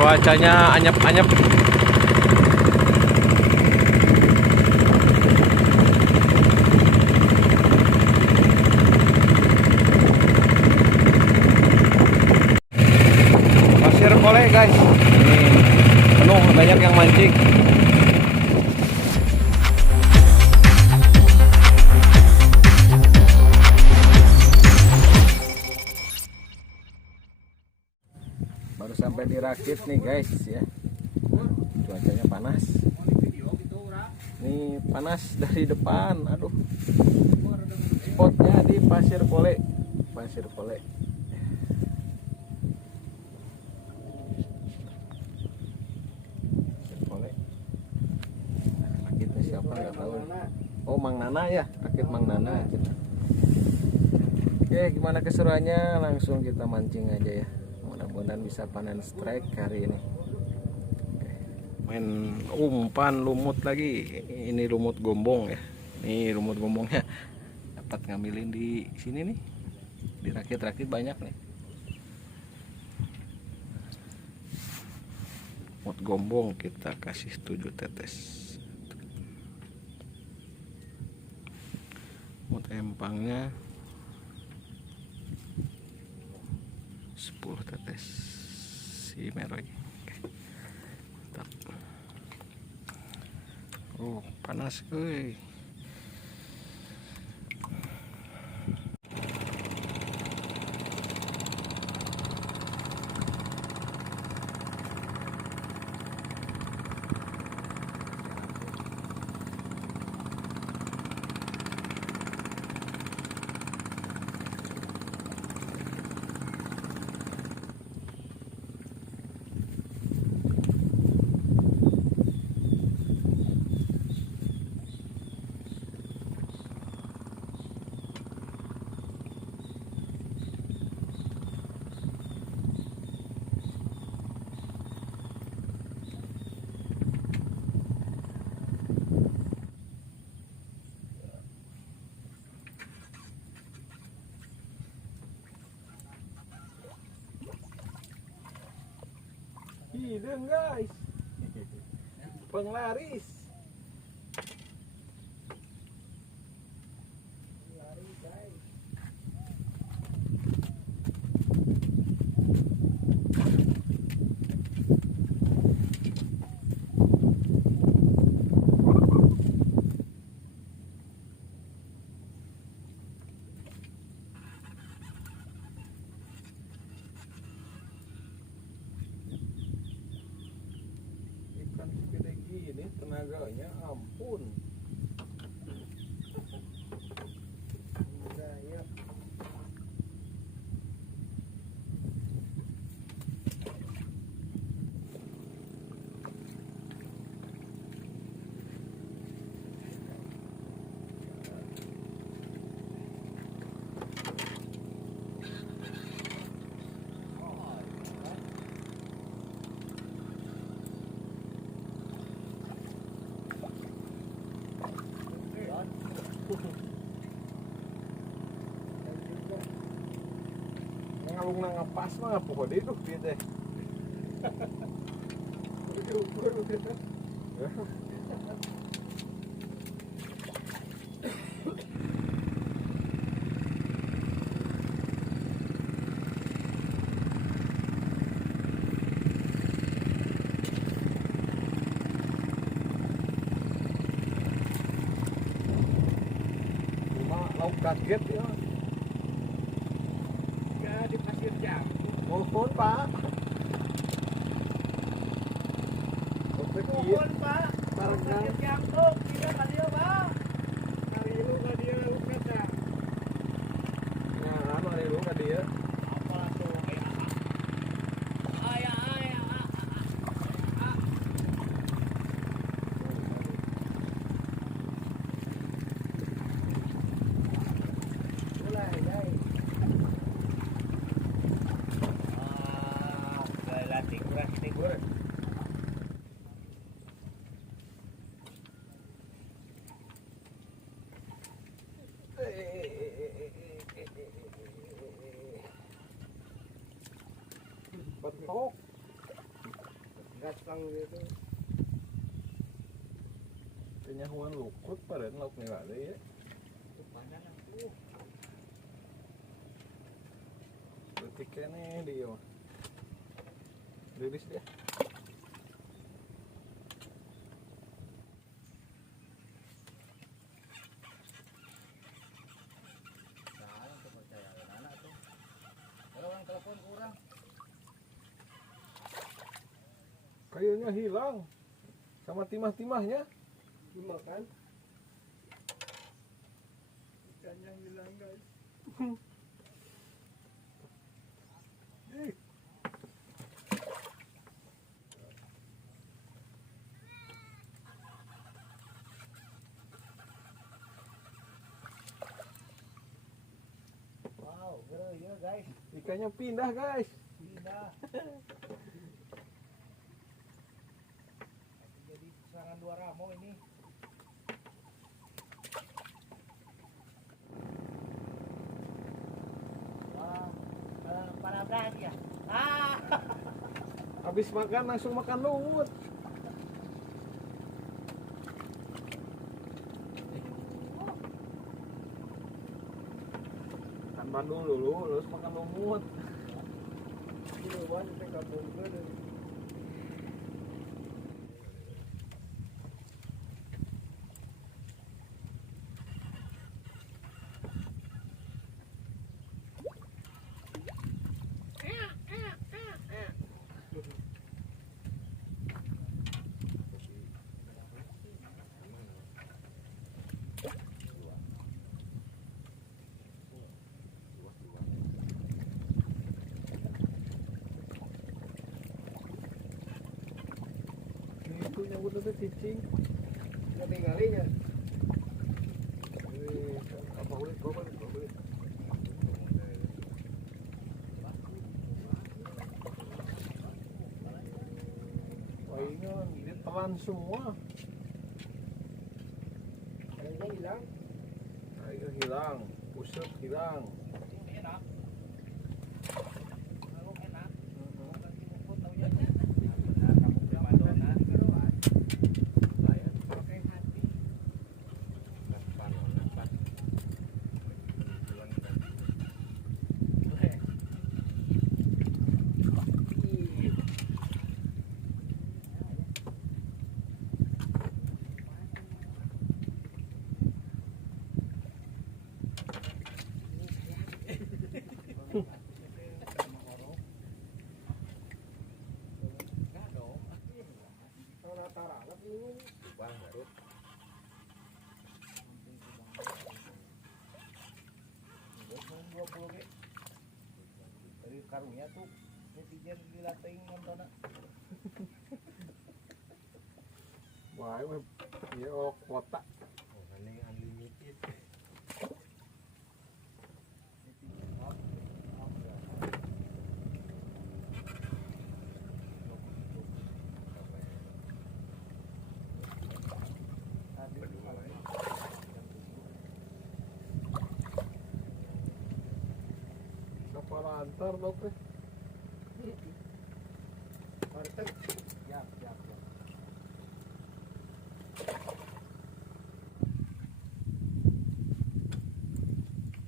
Cuacanya anyep-anyep. Pasir Kole guys. Ini penuh, banyak yang mancing. Baru sampai di Rakit nih guys ya. Cuacanya panas. Nih panas dari depan. Aduh. Spotnya di Pasir Kole. Pasir Kole. Pasir Kole. Rakitnya siapa nggak tahu. Oh Mang Nana ya. Rakit Mang Nana kita. Oke, gimana keseruannya? Langsung kita mancing aja ya. Mudah-mudahan bisa panen strike hari ini. Main umpan lumut lagi. Ini lumut gombong ya. Ini lumut gombongnya dapat ngambilin di sini nih. Di Rakit-Rakit banyak nih. Lumut gombong kita kasih 7 tetes. Lumut empangnya 10 tetes si Meroy. Mantap. Oh panas kuy. Hidung guys. Penglaris. Ini tenaganya ampun. Ya. Ngalung nang ngepas mah ngapuh deh itu dia teh. Lauk kaget ya. Di Pasir Jam. Mohon Pak. Mohon Pak. Pasir Jam tuh tidak kadio Pak. Hari lu kadio lukas ya. Nah, hari lu kadio. Apa tuh kayak bentuk gaspang gitu. Kenyahuan lukrut pada lauk nih ada ya. Panan aku. Ketika nih dia mah. Rilis dia. Sayang tuh percaya anak tuh. Kalau orang telepon kurang. Kayunya hilang sama timah-timahnya. Dimakan. Ikannya hilang guys. Wow, ya guys. Ikannya pindah guys. Pindah. Jadi serangan dua ramo ini. Wah, para berani ya. Habis makan langsung makan lumut. Makan bandung dulu, terus makan lumut. Kiloan itu kampung gue dari. Itu yang udah cicing. Kita tinggalinnya. Apa boleh? Kau boleh. Wah ini telan semua. Kayaknya hilang. Ayo hilang, pusat hilang. Enak. Kalau enak. Dari karunya tuh netizen dilatih nonton. Wah, ini kuota. Ini unlimited. Kepala antar dok deh. Siap, siap.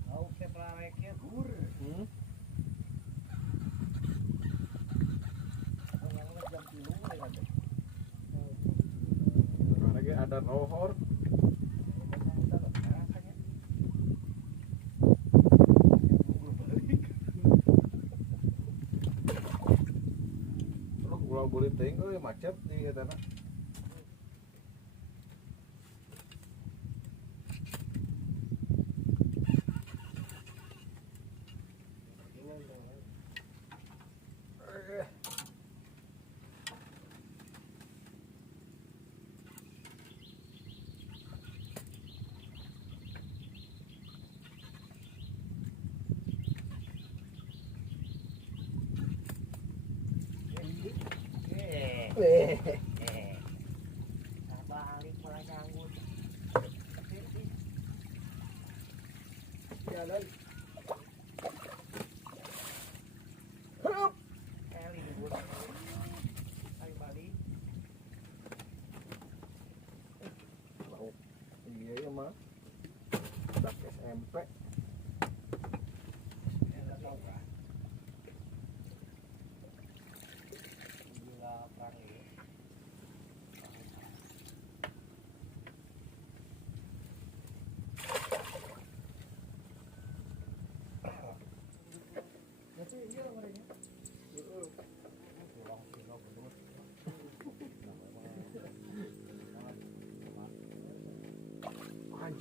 Tahu ke pelareknya gur. Orang jam 3 ya kan. Karena ada rohor. Kalau boleh tinggal macet di tanah. Balik malah nyanggut. Jalan. Eli balik.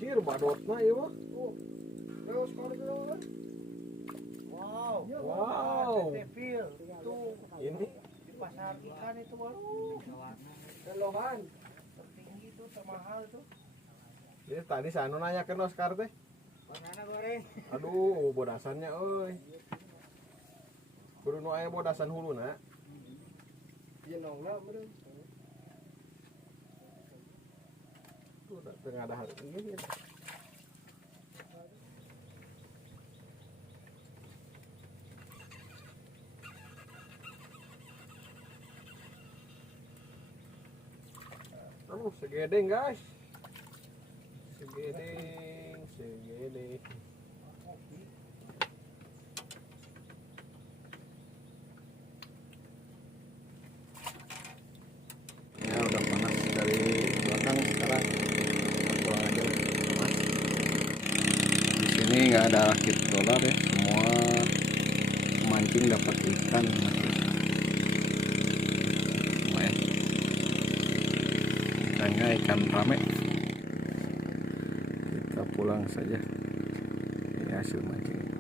Anjir, badotna ieu mah. Terus kalau wow. Wow. Tefil itu Ini di pasar ikan itu baru. Kelohan. Tertinggi itu termahal itu. ya tadi sanu nanya ke Oscar teh. Banana goreng. Aduh, bodasannya euy. Kudu nu aya bodasan huluna. Ieu nongna bener. Tuh tengah ada hari ini. Segedeng guys. Segedeng. Ya udah panas dari belakang sekarang. Kita pulang aja lah. Panas. Di sini nggak ada rakit dolar ya. Semua mancing dapat ikan. Lumayan. Ikannya ikan rame. Kita pulang saja. Ini hasil mancing.